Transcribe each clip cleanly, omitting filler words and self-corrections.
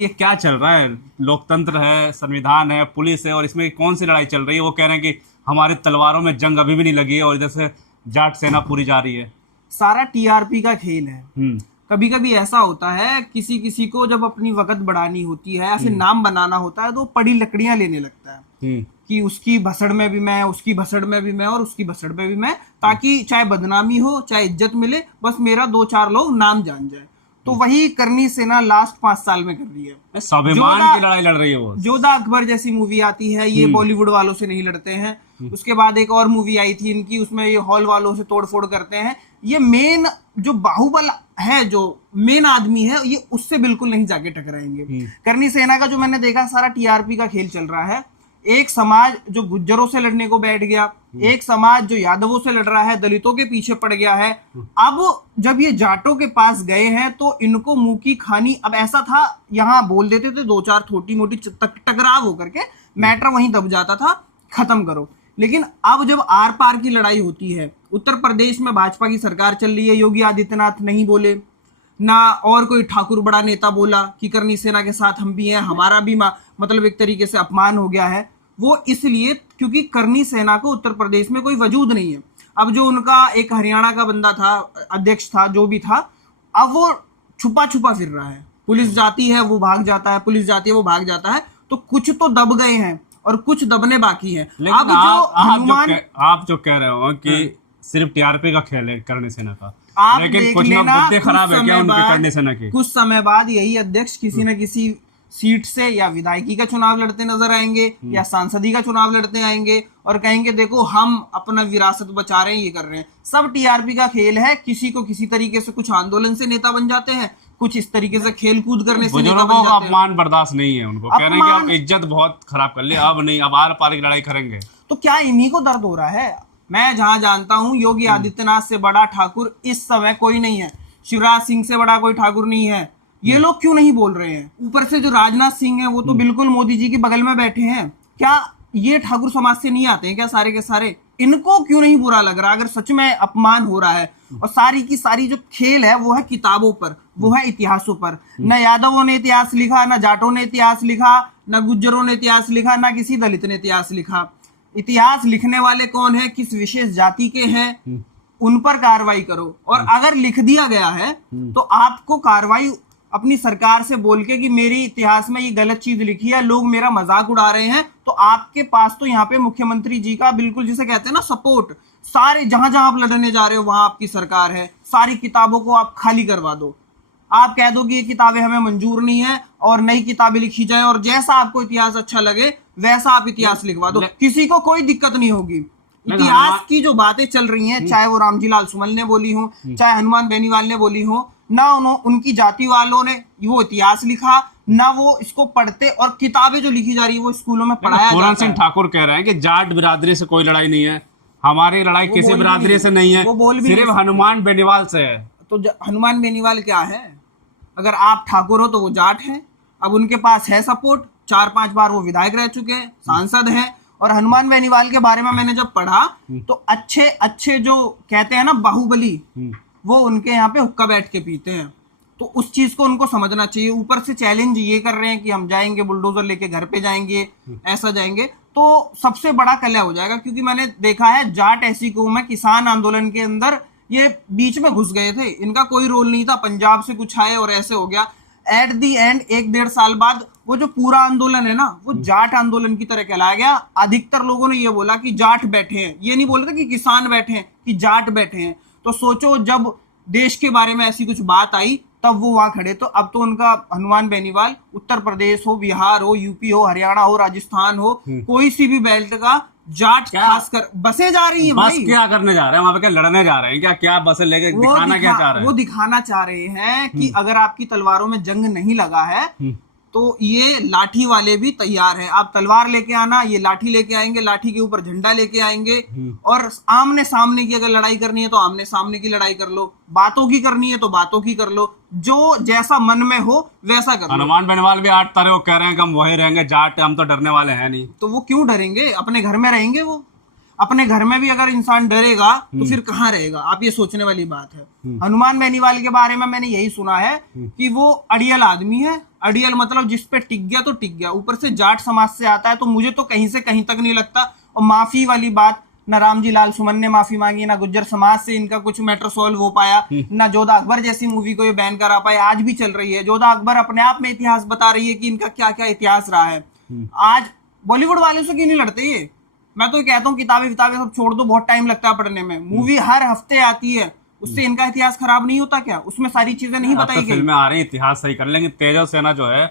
ये क्या चल रहा है? लोकतंत्र है, संविधान है, पुलिस है, और इसमें कौन सी लड़ाई चल रही है? वो कह रहे हैं कि हमारी तलवारों में जंग अभी भी नहीं लगी है और इधर से जाट सेना पूरी जा रही है। सारा टीआरपी का खेल है। कभी कभी ऐसा होता है, किसी किसी को जब अपनी वक़्त बढ़ानी होती है या फिर नाम बनाना होता है तो पड़ी लकड़ियां लेने लगता है कि उसकी भसड़ में भी मैं, उसकी भसड़ में भी मैं और उसकी भसड़ में भी मैं, ताकि चाहे बदनामी हो चाहे इज्जत मिले, बस मेरा 2-4 लोग नाम जान जाए। तो वही करनी सेना लास्ट 5 साल में कर रही है। स्वाभिमान की लड़ाई लड़ रही है वो। जोधा अकबर जैसी मूवी आती है, ये बॉलीवुड वालों से नहीं लड़ते हैं। उसके बाद एक और मूवी आई थी इनकी, उसमें ये हॉल वालों से तोड़फोड़ करते हैं। ये मेन जो बाहुबल है, जो मेन आदमी है, ये उससे बिल्कुल नहीं जाके टकराएंगे। करनी सेना का जो मैंने देखा, सारा टीआरपी का खेल चल रहा है। एक समाज जो गुज्जरों से लड़ने को बैठ गया, एक समाज जो यादवों से लड़ रहा है, दलितों के पीछे पड़ गया है। अब जब ये जाटों के पास गए हैं तो इनको मुंह की खानी। अब ऐसा था, यहाँ बोल देते थे 2-4 छोटी मोटी टकराव होकर के मैटर वहीं दब जाता था, खत्म करो। लेकिन अब जब आर पार की लड़ाई होती है, उत्तर प्रदेश में भाजपा की सरकार चल रही है, योगी आदित्यनाथ नहीं बोले ना, और कोई ठाकुर बड़ा नेता बोला कि करनी सेना के साथ हम भी हैं, हमारा भी मतलब एक तरीके से अपमान हो गया है। वो इसलिए क्योंकि करनी सेना को उत्तर प्रदेश में कोई वजूद नहीं है। अब जो उनका एक हरियाणा का बंदा था, अध्यक्ष था, जो भी था, अब वो छुपा छुपा फिर रहा है। पुलिस जाती है वो भाग जाता है, पुलिस जाती है वो भाग जाता है। तो कुछ तो दब गए हैं और कुछ दबने बाकी हैं। अब जो आप जो कह रहे हो कि सिर्फ टीआरपी का खेल है करनी सेना का, आप लेकिन कुछ लोग बुद्धि खराब है क्या उनकी करनी सेना की? कुछ समय बाद यही अध्यक्ष किसी न किसी सीट से या विधायकी का चुनाव लड़ते नजर आएंगे या सांसदी का चुनाव लड़ते आएंगे और कहेंगे देखो हम अपना विरासत बचा रहे हैं, ये कर रहे हैं। सब टीआरपी का खेल है। किसी को किसी तरीके से, कुछ आंदोलन से नेता बन जाते हैं, कुछ इस तरीके से खेल कूद करने से नेता बन जाते हैं। अपमान बर्दाश्त नहीं है उनको, कह रहे हैं कि आप इज्जत बहुत खराब कर लिया, अब नहीं, अब आर पार की लड़ाई करेंगे। तो क्या इन्हीं को दर्द हो रहा है? मैं जहां जानता हूं, योगी आदित्यनाथ से बड़ा ठाकुर इस समय कोई नहीं है, शिवराज सिंह से बड़ा कोई ठाकुर नहीं है। ये लोग क्यों नहीं बोल रहे हैं? ऊपर से जो राजनाथ सिंह है वो तो बिल्कुल मोदी जी के बगल में बैठे हैं। क्या ये ठाकुर समाज से नहीं आते हैं क्या सारे के सारे? इनको क्यों नहीं बुरा लग रहा अगर सच में अपमान हो रहा है? और सारी की सारी जो खेल है वो है किताबों पर, वो है इतिहासों पर। न यादवों ने इतिहास लिखा, न जाटों ने इतिहास लिखा, न गुज्जरों ने इतिहास लिखा, न किसी दलित ने इतिहास लिखा। इतिहास लिखने वाले कौन है, किस विशेष जाति के हैं, उन पर कार्रवाई करो। और अगर लिख दिया गया है तो आपको कार्रवाई अपनी सरकार से बोल के कि मेरी इतिहास में ये गलत चीज लिखी है, लोग मेरा मजाक उड़ा रहे हैं, तो आपके पास तो यहाँ पे मुख्यमंत्री जी का बिल्कुल, जिसे कहते हैं ना, सपोर्ट। सारे जहां जहां आप लड़ने जा रहे हो वहां आपकी सरकार है। सारी किताबों को आप खाली करवा दो। आप कह दो कि ये किताबें हमें मंजूर नहीं है और नई किताबें लिखी जाए, और जैसा आपको इतिहास अच्छा लगे वैसा आप इतिहास लिखवा दो। किसी को कोई दिक्कत नहीं होगी। इतिहास की जो बातें चल रही हैं, चाहे वो रामजी लाल सुमन ने बोली हो, चाहे हनुमान बेनीवाल ने बोली हो, ना उनकी जाति वालों ने वो इतिहास लिखा, ना वो इसको पढ़ते, और किताबें जो लिखी जा रही है वो स्कूलों में पढ़ाया जाता है। सिंह ठाकुर कह रहे हैं कि जाट बिरादरी से कोई लड़ाई नहीं है, हमारी लड़ाई किसी बिरादरी से नहीं है, सिर्फ हनुमान बेनीवाल से है। तो हनुमान बेनीवाल क्या है? अगर आप ठाकुर हो तो वो जाट हैं। अब उनके पास है सपोर्ट, 4-5 बार वो विधायक रह चुके हैं, सांसद हैं। और हनुमान बेनीवाल के बारे में मैंने जब पढ़ा तो अच्छे अच्छे जो कहते हैं ना बाहुबली, वो उनके यहाँ पे हुक्का बैठ के पीते हैं। तो उस चीज को उनको समझना चाहिए। ऊपर से चैलेंज ये कर रहे हैं कि हम जाएंगे, बुलडोजर लेके घर पे जाएंगे, ऐसा जाएंगे, तो सबसे बड़ा कलह हो जाएगा। क्योंकि मैंने देखा है, जाट ऐसी कौम है, किसान आंदोलन के अंदर ये बीच में घुस गए थे, इनका कोई रोल नहीं था, पंजाब से कुछ आए और ऐसे हो गया। एट दी एंड 1-1.5 साल बाद वो जो पूरा आंदोलन है ना, वो जाट आंदोलन की तरह कहलाया गया। अधिकतर लोगों ने ये बोला कि जाट बैठे हैं, ये नहीं बोल रहे कि किसान बैठे हैं, कि जाट बैठे हैं। तो सोचो, जब देश के बारे में ऐसी कुछ बात आई तब वो वहां खड़े। तो अब तो उनका हनुमान बेनीवाल, उत्तर प्रदेश हो, बिहार हो, यूपी हो, हरियाणा हो, राजस्थान हो, कोई सी भी बेल्ट का जाट खासकर बसें जा रही हैं। बस क्या करने जा रहे हैं वहां पे? क्या लड़ने जा रहे हैं क्या? क्या बसें लेके दिखाना क्या चाह रहे हैं? वो दिखाना चाह रहे हैं कि अगर आपकी तलवारों में जंग नहीं लगा है तो ये लाठी वाले भी तैयार है। आप तलवार लेके आना, ये लाठी लेके आएंगे, लाठी के ऊपर झंडा लेके आएंगे। और आमने सामने की अगर लड़ाई करनी है तो आमने सामने की लड़ाई कर लो, बातों की करनी है तो बातों की कर लो, जो जैसा मन में हो वैसा कर लो। हनुमान बेनीवाल भी 8 तारीख को कह रहे हैं कि हम वही रहेंगे, जाट हम तो डरने वाले हैं नहीं। तो वो क्यों डरेंगे? अपने घर में रहेंगे वो। अपने घर में भी अगर इंसान डरेगा तो फिर कहाँ रहेगा? आप ये सोचने वाली बात है। हनुमान बेनीवाल के बारे में मैंने यही सुना है कि वो अड़ियल आदमी है। अड़ियल मतलब जिस पे टिक गया तो टिक गया, ऊपर से जाट समाज से आता है, तो मुझे तो कहीं से कहीं तक नहीं लगता। और माफी वाली बात, ना रामजी लाल सुमन ने माफी मांगी, ना गुज्जर समाज से इनका कुछ मैटर सॉल्व हो पाया, ना जोधा अकबर जैसी मूवी को ये बैन करा पाए। आज भी चल रही है जोधा अकबर, अपने आप में इतिहास बता रही है कि इनका क्या क्या इतिहास रहा है। आज बॉलीवुड वालों से क्यों नहीं लड़ते ये? मैं तो कहता हूँ किताबें सब छोड़ दो, बहुत टाइम लगता है पढ़ने में। मूवी हर हफ्ते आती है, उससे इनका इतिहास खराब नहीं होता क्या? उसमें सारी चीजें नहीं बताई गई? फिल्में आ रही है, इतिहास सही कर लेंगे। तेजो सेना जो है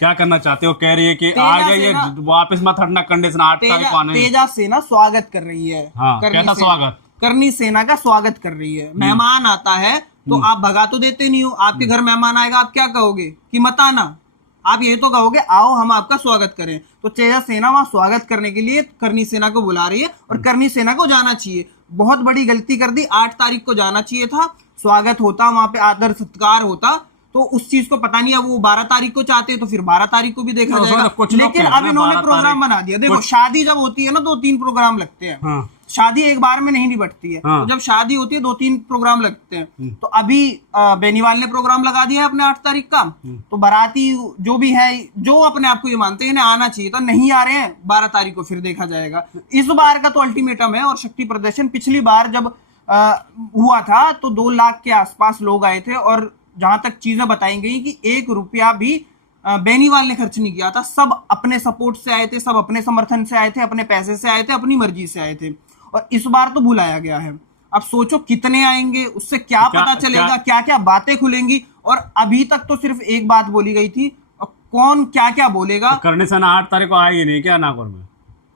क्या करना चाहती है? वो कह रही है कि आ जाइए वापस मत हटना, कंडीशन 8 तारीख को आने। तेजा सेना स्वागत कर रही है। हाँ, कैसा स्वागत? करनी सेना का स्वागत कर रही है। मेहमान आता है तो आप भगा तो देते नहीं हो। आपके घर मेहमान आएगा, आप क्या कहोगे कि मत आना? आप यही तो कहोगे आओ हम आपका स्वागत करें। तो तेजा सेना वहां स्वागत करने के लिए करनी सेना को बुला रही है, और करनी सेना को जाना चाहिए। बहुत बड़ी गलती कर दी, 8 तारीख को जाना चाहिए था, स्वागत होता, वहां पे आदर सत्कार होता। तो उस चीज को पता नहीं, अब वो 12 तारीख को चाहते हैं तो फिर 12 तारीख को भी देखा जाएगा। लेकिन अब इन्होंने प्रोग्राम बना दिया। देखो शादी जब होती है ना 2-3 प्रोग्राम लगते हैं। हाँ। शादी एक बार में नहीं निपटती है। हाँ। तो जब शादी होती है 2-3 प्रोग्राम लगते हैं। तो अभी बेनीवाल ने प्रोग्राम लगा दिया है अपने 8 तारीख का। तो बाराती जो भी है, जो अपने आप को ये मानते हैं इन्हें आना चाहिए, तो नहीं आ रहे हैं, 12 तारीख को फिर देखा जाएगा। इस बार का तो अल्टीमेटम है। और शक्ति प्रदर्शन पिछली बार जब हुआ था तो 2 लाख के आसपास लोग आए थे, और जहां तक चीजें बताई गई कि 1 रुपया भी बेनीवाल ने खर्च नहीं किया था। सब अपने सपोर्ट से आए थे, सब अपने समर्थन से आए थे, अपने पैसे से आए थे, अपनी मर्जी से आए थे। और इस बार तो बुलाया गया है। अब सोचो कितने आएंगे, उससे क्या पता चलेगा, क्या क्या बातें खुलेंगी। और अभी तक तो सिर्फ एक बात बोली गई थी, और कौन क्या क्या बोलेगा। तो करने से ना 8 तारीख को आएगी नहीं क्या नागौर में?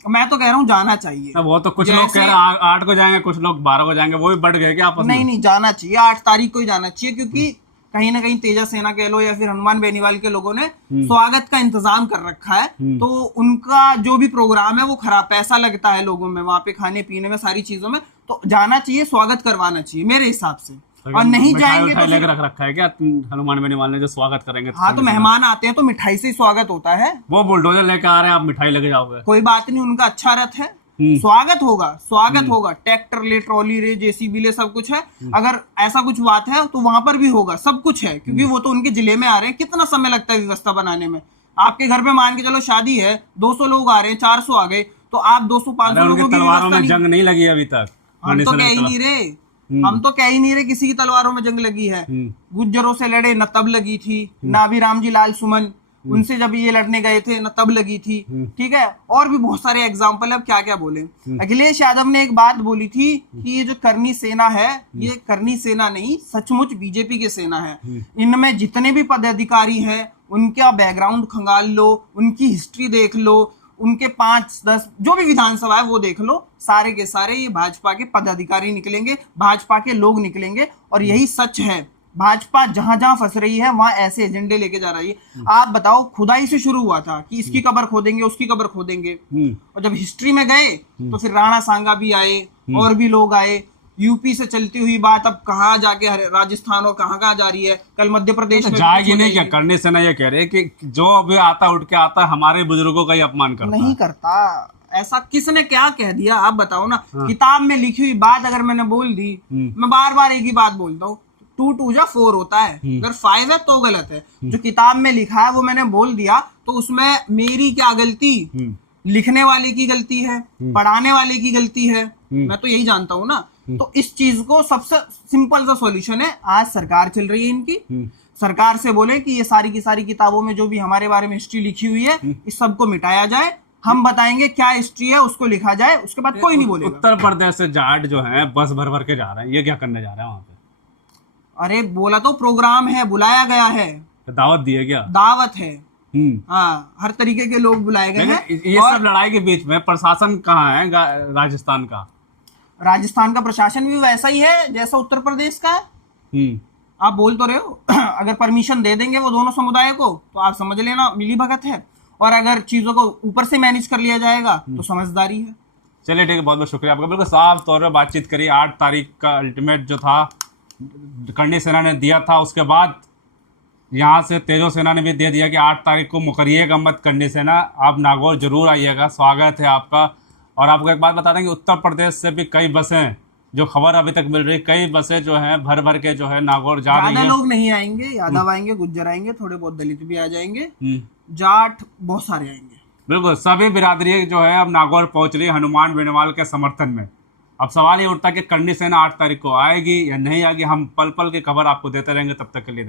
मैं तो कह रहा हूँ जाना चाहिए। वो तो कुछ लोग कह रहे हैं 8 को जाएंगे, कुछ लोग 12 को जाएंगे, वो भी बढ़ गए क्या आपस में? नहीं, जाना चाहिए, 8 तारीख को ही जाना चाहिए। क्योंकि कहीं ना कहीं तेजा सेना कह लो या फिर हनुमान बेनीवाल के लोगों ने स्वागत का इंतजाम कर रखा है। तो उनका जो भी प्रोग्राम है वो खराब, पैसा लगता है लोगों में वहां पे, खाने पीने में, सारी चीजों में। तो जाना चाहिए, स्वागत करवाना चाहिए मेरे हिसाब से। और नहीं जाएंगे तो लेकर रख रखा है क्या हनुमान बेनीवाल ने जो स्वागत करेंगे? हाँ, तो मेहमान आते हैं तो मिठाई से ही स्वागत होता है। वो बुलडोजर लेकर आ रहे हैं, आप मिठाई लेके जाओगे? कोई बात नहीं, उनका अच्छा रथ है, स्वागत होगा। ट्रैक्टर ले, ट्रॉली ले, जेसीबी ले, सब कुछ है। अगर ऐसा कुछ बात है तो वहां पर भी होगा, सब कुछ है। क्योंकि वो तो उनके जिले में आ रहे हैं। कितना समय लगता है व्यवस्था बनाने में? आपके घर में मान के चलो शादी है, 200 लोग आ रहे हैं, 400 आ गए, तो आप 200-500 लोगों की तलवारों में जंग नहीं लगी अभी तक? हम तो कह ही नहीं रहे किसी की तलवारों में जंग लगी है। गुज्जरों से लड़े न तब लगी थी, ना भी रामजी लाल सुमन उनसे जब ये लड़ने गए थे न तब लगी थी। ठीक है, और भी बहुत सारे एग्जाम्पल है, अब क्या क्या बोले। अखिलेश यादव ने एक बात बोली थी कि ये जो करनी सेना है, ये करनी सेना नहीं, सचमुच बीजेपी की सेना है। इनमें जितने भी पदाधिकारी हैं उनका बैकग्राउंड खंगाल लो, उनकी हिस्ट्री देख लो, उनके 5-10 जो भी विधानसभा है वो देख लो, सारे के सारे ये भाजपा के पदाधिकारी निकलेंगे, भाजपा के लोग निकलेंगे। और यही सच है, भाजपा जहां जहां फंस रही है वहां ऐसे एजेंडे लेके जा रही है। आप बताओ, खुदाई से शुरू हुआ था कि इसकी कब्र खोदेंगे, उसकी कब्र खोदेंगे, और जब हिस्ट्री में गए तो फिर राणा सांगा भी आए, और भी लोग आए। यूपी से चलती हुई बात अब कहाँ जाके राजस्थान और कहाँ जा रही है, कल मध्य प्रदेश में जाएगी नहीं क्या? करने से ना ये कह रहे कि जो भी आता उठ के आता हमारे बुजुर्गों का ही अपमान करता नहीं करता। ऐसा किसने क्या कह दिया आप बताओ ना। किताब में लिखी हुई बात अगर मैंने बोल दी, मैं बार बार एक ही बात बोलता हूँ, 2 × 4 होता है, अगर 5 है तो गलत है। जो किताब में लिखा है वो मैंने बोल दिया, तो उसमें मेरी क्या गलती? लिखने वाले की गलती है, पढ़ाने वाले की गलती है, मैं तो यही जानता हूँ ना। तो इस चीज को सबसे सिंपल सा सॉल्यूशन है, आज सरकार चल रही है इनकी, सरकार से बोले कि ये सारी की सारी किताबों में जो भी हमारे बारे में हिस्ट्री लिखी हुई है, इस सबको मिटाया जाए। हम बताएंगे क्या हिस्ट्री है, उसको लिखा जाए, उसके बाद कोई नहीं बोलेगा। उत्तर प्रदेश से जाट जो है बस भर भर के जा रहे हैं, ये क्या करने जा रहे हैं वहां पे? अरे बोला तो प्रोग्राम है, बुलाया गया है, दावत दी है क्या? दावत है। हाँ, हर तरीके के लोग बुलाए गए हैं। ये सब लड़ाई के बीच में प्रशासन कहाँ है राजस्थान का? राजस्थान का प्रशासन भी वैसा ही है जैसा उत्तर प्रदेश का है। आप बोल तो रहे हो अगर परमिशन दे देंगे वो दोनों समुदाय को तो आप समझ लेना मिली भगत है, और अगर चीजों को ऊपर से मैनेज कर लिया जाएगा तो समझदारी है। चलिए ठीक है, बहुत बहुत शुक्रिया आपका। बिल्कुल साफ तौर पर बातचीत करी। 8 तारीख का अल्टीमेट जो था करनी सेना ने दिया था, उसके बाद यहाँ से तेजो सेना ने भी दे दिया कि 8 तारीख को मुकरिएगा मत करनी सेना, आप नागौर जरूर आइएगा, स्वागत है आपका। और आपको एक बात बता दें कि उत्तर प्रदेश से भी कई बसें, जो खबर अभी तक मिल रही, कई बसें जो हैं भर भर के जो है नागौर जा रही ज्यादा है। लोग नहीं आएंगे, यादव आएंगे, गुज्जर आएंगे, थोड़े बहुत दलित भी आ जाएंगे, हम्म। जाट बहुत सारे आएंगे। बिल्कुल, सभी बिरादरी जो है अब नागौर पहुंच रही है हनुमान बेनीवाल के समर्थन में। अब सवाल ये उठता है कि करनी सेना 8 तारीख को आएगी या नहीं आएगी। हम पल पल की खबर आपको देते रहेंगे, तब तक के लिए।